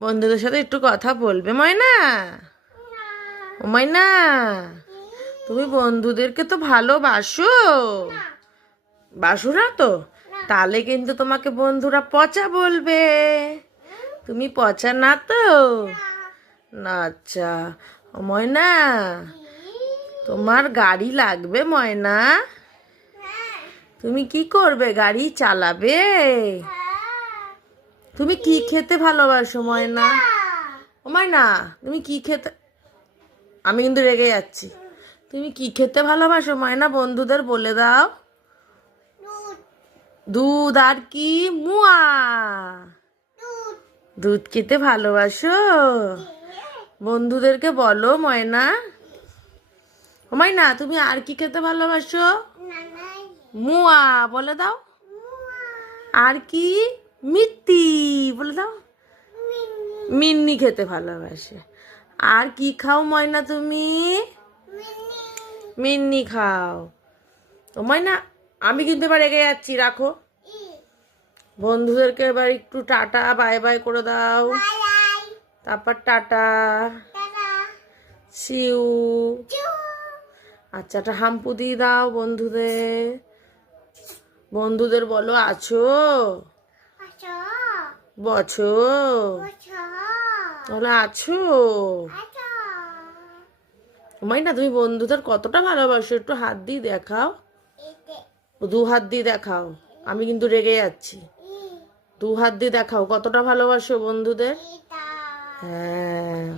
বন্ধুদের সাথে একটু কথা বলবে ময়না? ও ময়না, তুমি বন্ধুদেরকে তো ভালোবাসো? বাসো না তো? তাহলে কিন্তু তোমাকে বন্ধুরা পচা বলবে। তুমি পচা না তো? না, আচ্ছা। ও ময়না, তোমার গাড়ি লাগবে ময়না? তুমি কি করবে? গাড়ি চালাবে? তুমি কি খেতে ভালোবাসো ময়না? ও ময়না, তুমি কি খেতে, আমি কিন্তু রেগে যাচ্ছি। তুমি কি খেতে ভালোবাসো ময়না? বন্ধুদের বলে দাও। দুধ আর কি? মুয়া। দুধ খেতে ভালোবাসো? বন্ধুদেরকে বলো ময়না। ও ময়না, তুমি আর কি খেতে ভালোবাসো? মুয়া বলে দাও। আর কি? মিত্তি বলে দাও। মিন্নি খেতে ভালোবাসে। আর কি খাও ময়না তুমি? মিন্নি খাও। ও ময়না, আমি কিন্তু এবার রেগে যাচ্ছি, রাখো। বন্ধুদেরকে এবার একটু টাটা বাই বাই করে দাও। তারপর টাটা, সিউ। আচ্ছা, একটা হাম্পু দিয়ে দাও বন্ধুদের। বন্ধুদের বলো আছো, বছো, বলো আছো। ময়না, তুমি বন্ধুদের কতটা ভালোবাসো? একটু হাত দিয়ে দেখাও। দু হাত দিয়ে দেখাও। আমি কিন্তু রেগে যাচ্ছি। দু হাত দিয়ে দেখাও কতটা ভালোবাসো বন্ধুদের। হ্যাঁ,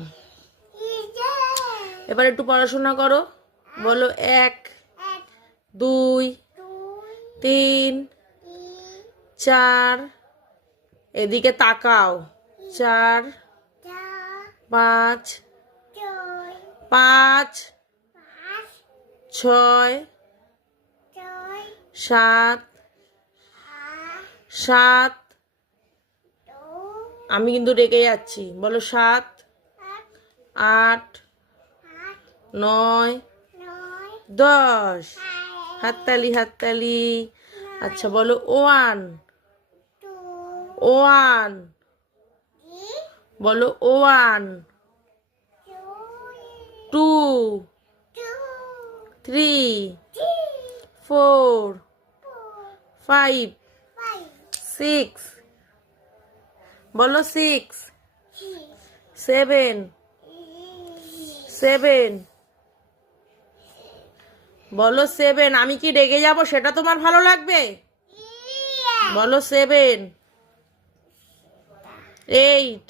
এবার একটু পড়াশোনা করো। বলো 1 2 3 4, এদিকে তাকাও। 4 5 5 6 7 7, আমি কিন্তু রেগে যাচ্ছি। বলো 7 8 9 10। হাততালি হাততালি। আচ্ছা, বলো 1 1, বলো 1 2 3 4 5 6, বলো 6 7 7, বলো 7। আমি কি রেগে যাব সেটা তোমার ভালো লাগবে? বলো 7 8